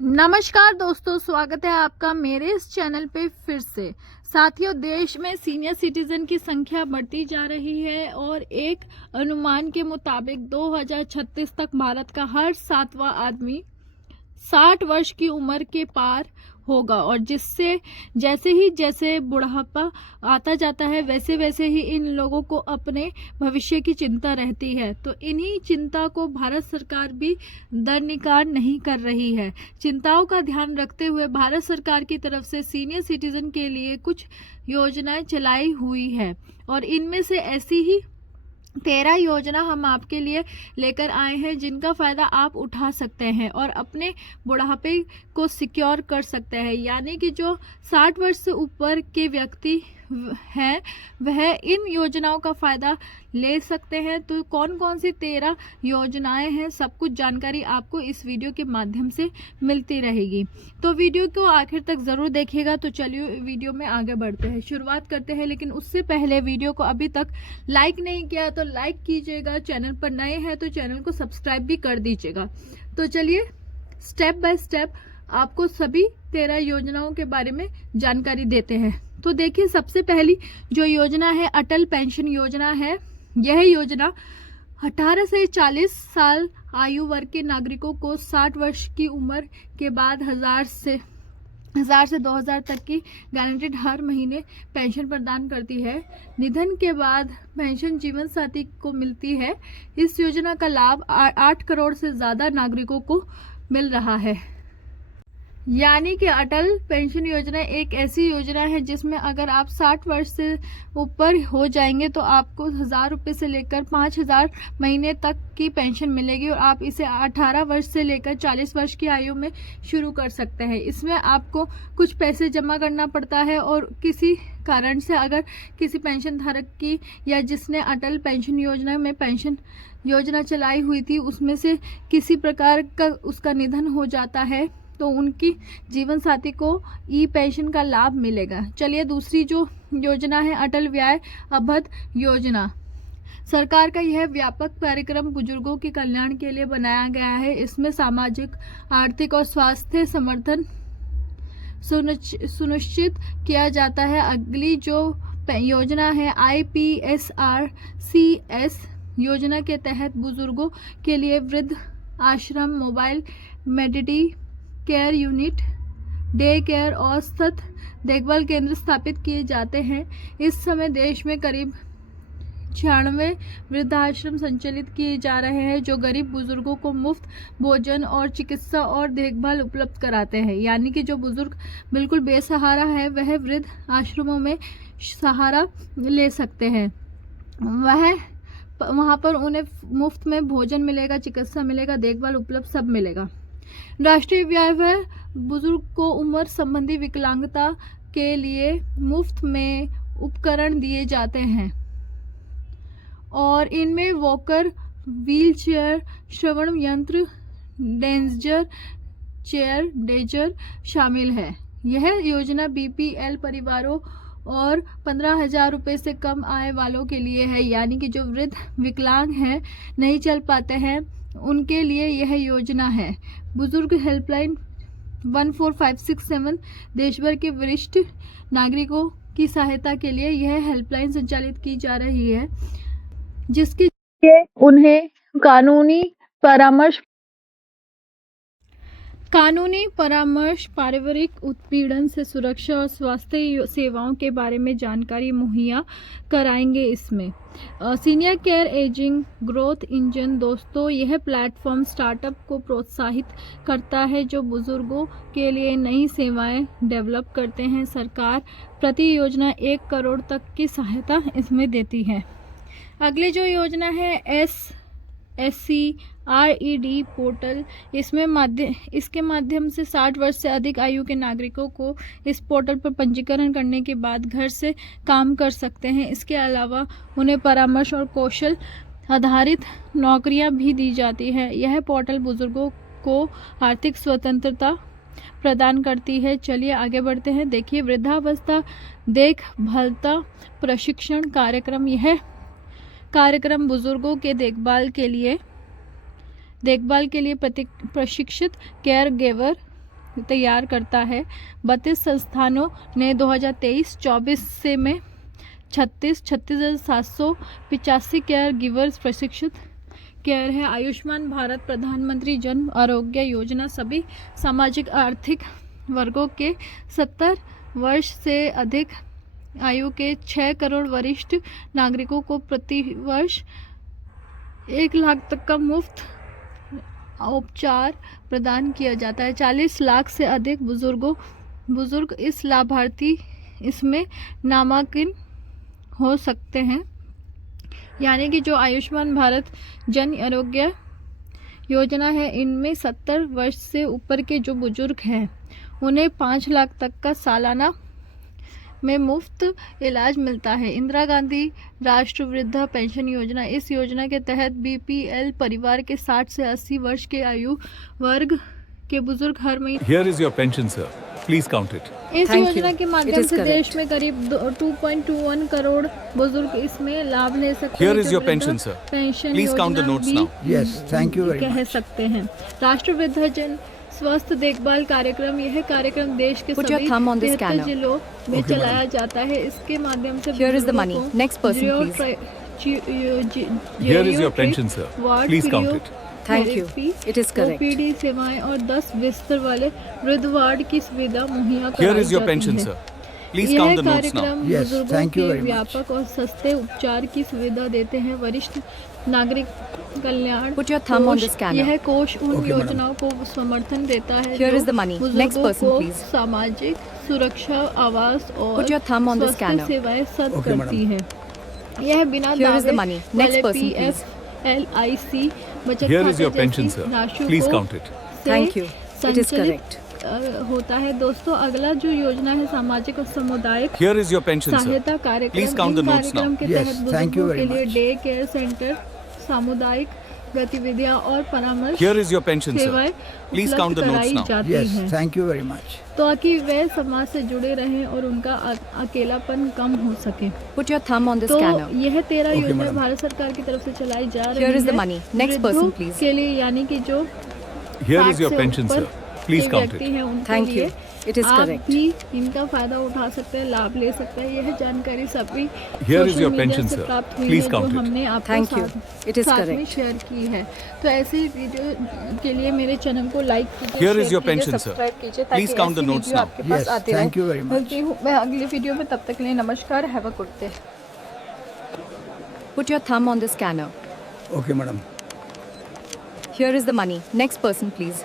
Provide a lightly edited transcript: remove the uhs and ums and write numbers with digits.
नमस्कार दोस्तों, स्वागत है आपका मेरे इस चैनल पे फिर से। साथियों, देश में सीनियर सिटीजन की संख्या बढ़ती जा रही है और एक अनुमान के मुताबिक 2036 तक भारत का हर 7वां आदमी 60 वर्ष की उम्र के पार होगा। और जैसे बुढ़ापा आता जाता है वैसे वैसे ही इन लोगों को अपने भविष्य की चिंता रहती है। तो इन्हीं चिंता को भारत सरकार भी दरकिनार नहीं कर रही है। चिंताओं का ध्यान रखते हुए भारत सरकार की तरफ से सीनियर सिटीजन के लिए कुछ योजनाएं चलाई हुई है और इनमें से ऐसी ही 13 योजना हम आपके लिए लेकर आए हैं जिनका फायदा आप उठा सकते हैं और अपने बुढ़ापे को सिक्योर कर सकते हैं। यानी कि जो 60 वर्ष से ऊपर के व्यक्ति हैं वह इन योजनाओं का फायदा ले सकते हैं। तो कौन कौन सी 13 योजनाएं हैं, सब कुछ जानकारी आपको इस वीडियो के माध्यम से मिलती रहेगी। तो वीडियो को आखिर तक ज़रूर देखिएगा। तो चलिए वीडियो में आगे बढ़ते हैं, शुरुआत करते हैं। लेकिन उससे पहले वीडियो को अभी तक लाइक नहीं किया तो लाइक कीजिएगा, चैनल पर नए हैं तो चैनल को सब्सक्राइब भी कर दीजिएगा। तो चलिए स्टेप बाय स्टेप आपको सभी 13 योजनाओं के बारे में जानकारी देते हैं। तो देखिए, सबसे पहली जो योजना है अटल पेंशन योजना है। यह योजना 18 से 40 साल आयु वर्ग के नागरिकों को 60 वर्ष की उम्र के बाद 1000 से 2000 तक की गारंटेड हर महीने पेंशन प्रदान करती है। निधन के बाद पेंशन जीवन साथी को मिलती है। इस योजना का लाभ 8 करोड़ से ज़्यादा नागरिकों को मिल रहा है। यानी कि अटल पेंशन योजना एक ऐसी योजना है जिसमें अगर आप 60 वर्ष से ऊपर हो जाएंगे तो आपको 1000 रुपये से लेकर 5000 महीने तक की पेंशन मिलेगी और आप इसे 18 वर्ष से लेकर 40 वर्ष की आयु में शुरू कर सकते हैं। इसमें आपको कुछ पैसे जमा करना पड़ता है और किसी कारण से अगर किसी पेंशन धारक की या जिसने अटल पेंशन योजना में पेंशन योजना चलाई हुई थी उसमें से किसी प्रकार का उसका निधन हो जाता है तो उनकी जीवन साथी को ई पेंशन का लाभ मिलेगा। चलिए दूसरी जो योजना है अटल व्यय अवध योजना। सरकार का यह व्यापक कार्यक्रम बुजुर्गों के कल्याण के लिए बनाया गया है। इसमें सामाजिक, आर्थिक और स्वास्थ्य समर्थन सुनिश्चित किया जाता है। अगली जो योजना है IPSRCS योजना के तहत बुजुर्गों के लिए वृद्ध आश्रम, मोबाइल मेडिटी केयर यूनिट, डे केयर और सतत देखभाल केंद्र स्थापित किए जाते हैं। इस समय देश में करीब 96 वृद्धाश्रम संचालित किए जा रहे हैं जो गरीब बुजुर्गों को मुफ्त भोजन और चिकित्सा और देखभाल उपलब्ध कराते हैं। यानी कि जो बुजुर्ग बिल्कुल बेसहारा है वह वृद्ध आश्रमों में सहारा ले सकते हैं। वहाँ पर उन्हें मुफ्त में भोजन मिलेगा, चिकित्सा मिलेगा, देखभाल उपलब्ध सब मिलेगा। राष्ट्रीय व्यय बुजुर्ग को उम्र संबंधी विकलांगता के लिए मुफ्त में उपकरण दिए जाते हैं और इनमें वॉकर, व्हील चेयर, श्रवण यंत्र, डेंजर चेयर, डेजर शामिल है। यह योजना BPL परिवारों और 15,000 रुपये से कम आय वालों के लिए है। यानी कि जो वृद्ध विकलांग हैं, नहीं चल पाते हैं, उनके लिए यह योजना है। बुजुर्ग हेल्पलाइन 14567 देश भर के वरिष्ठ नागरिकों की सहायता के लिए यह हेल्पलाइन संचालित की जा रही है जिसके लिए उन्हें कानूनी परामर्श, पारिवारिक उत्पीड़न से सुरक्षा और स्वास्थ्य सेवाओं के बारे में जानकारी मुहैया कराएंगे। इसमें senior care ageing growth engine. दोस्तों, यह प्लेटफॉर्म स्टार्टअप को प्रोत्साहित करता है जो बुजुर्गों के लिए नई सेवाएं डेवलप करते हैं। सरकार प्रति योजना 1 करोड़ तक की सहायता इसमें देती है। अगली जो योजना है SCRED पोर्टल। इसके माध्यम से 60 वर्ष से अधिक आयु के नागरिकों को इस पोर्टल पर पंजीकरण करने के बाद घर से काम कर सकते हैं। इसके अलावा उन्हें परामर्श और कौशल आधारित नौकरियां भी दी जाती है। यह पोर्टल बुजुर्गों को आर्थिक स्वतंत्रता प्रदान करती है। चलिए आगे बढ़ते हैं। देखिए, वृद्धावस्था देखभालता प्रशिक्षण कार्यक्रम। यह कार्यक्रम बुजुर्गों के देखभाल के लिए प्रशिक्षित केयर गिवर तैयार करता है। 32 संस्थानों ने 2023-24 से में 36,785 केयर गिवर्स प्रशिक्षित केयर है। आयुष्मान भारत प्रधानमंत्री जन आरोग्य योजना सभी सामाजिक आर्थिक वर्गों के 70 वर्ष से अधिक आयु के 6 करोड़ वरिष्ठ नागरिकों को प्रति वर्ष 1 लाख तक का मुफ्त उपचार प्रदान किया जाता है। 40 लाख से अधिक बुजुर्ग इस लाभार्थी इसमें नामांकित हो सकते हैं। यानी कि जो आयुष्मान भारत जन आरोग्य योजना है, इनमें 70 वर्ष से ऊपर के जो बुजुर्ग हैं उन्हें 5 लाख तक का सालाना में मुफ्त इलाज मिलता है। इंदिरा गांधी राष्ट्रीय वृद्धा पेंशन योजना, इस योजना के तहत बीपीएल परिवार के 60 से 80 वर्ष के आयु वर्ग के बुजुर्ग हर महीने Here is your pension, sir. Please count it. इस Thank योजना you. के It माध्यम is से correct. देश में करीब 2.21 करोड़ बुजुर्ग इसमें लाभ ले सकते हैं। Here is जो your वृद्धा pension, sir. Pension Please count the योजना notes भी now. Yes, thank you very कह much. सकते हैं। राष्ट्रीय वृद्धजन स्वास्थ्य देखभाल कार्यक्रम, यह कार्यक्रम देश के Put your सभी thumb on the 73 scanner. जिलों में Okay, चलाया जाता है। इसके माध्यम से Here is the बुजुर्गों money. को Next person, please. Here is your pension, sir. Please count it. Thank you. It is correct. OPD सेवाएं और 10 बिस्तर वाले वृद्ध वार्ड की सुविधा मुहैया कराई Here is your जाती pension, है। sir. Please यह count the notes now. कार्यक्रम Yes, बुजुर्गों thank you के very much. व्यापक और सस्ते उपचार की सुविधा देते हैं। वरिष्ठ नागरिक कल्याण Put your thumb on कोष, the scanner. यह कोष उन Okay, madam. योजनाओं को समर्थन देता है Here जो is the money. Next बुजुर्गों person, को please. सामाजिक सुरक्षा, आवास और Put your thumb on the स्वास्थ्य scanner. सेवाएं सद Okay, करती है। यह बिना Here is the दावे money. Next वाले person, please. PF, LIC बचत Here is खाते your pension, जैसी sir. राशियों Please को count it. से Thank you. It is संचालित, correct. होता है। दोस्तों, अगला जो योजना है सामाजिक और सामुदायिक Here is your pension, sir. सहायता कार्यक्रम। Please count in the notes कार्यक्रम now. के Yes, तहत thank you बुजुर्गों very के लिए much. डे केयर सेंटर, सामुदायिक गतिविधियां और परामर्श Here is your pension, सेवाएं sir. Please उपलब्ध count the notes कराई now. जाती Yes, हैं, thank you very much. ताकि वे समाज से जुड़े रहें और उनका अकेलापन कम हो सके। Put your thumb on the तो scanner. यह 13 Okay, योजना madam. भारत सरकार की तरफ से चलाई जा रही Here is है the money. Next person, वृद्धों please. के लिए, यानी कि जो Here 60 is your से pension, ऊपर sir. Please के count व्यक्ति it. हैं उनके Thank लिए you. It is आप correct. भी इनका फायदा उठा सकते हैं, लाभ ले सकते हैं। यह जानकारी सभी Here is social your media pension, से sir. प्राप्त हुई Please है, count जो it. हमने आपको Thank you. It is साथ में correct. शेयर की है। तो ऐसे ही वीडियो के लिए मेरे चैनल को लाइक कीजिए, Here is शेयर your कीजिए, pension, sir. सब्सक्राइब कीजिए, ताकि Please count the ऐसी notes वीडियो now. आपके पास Yes, आती thank you रहे। very much. मिलती हूँ मैं अगली वीडियो में, तब तक के लिए नमस्कार, have a good day. Put your thumb on the scanner. Okay, madam. Here is the money. Next person, please.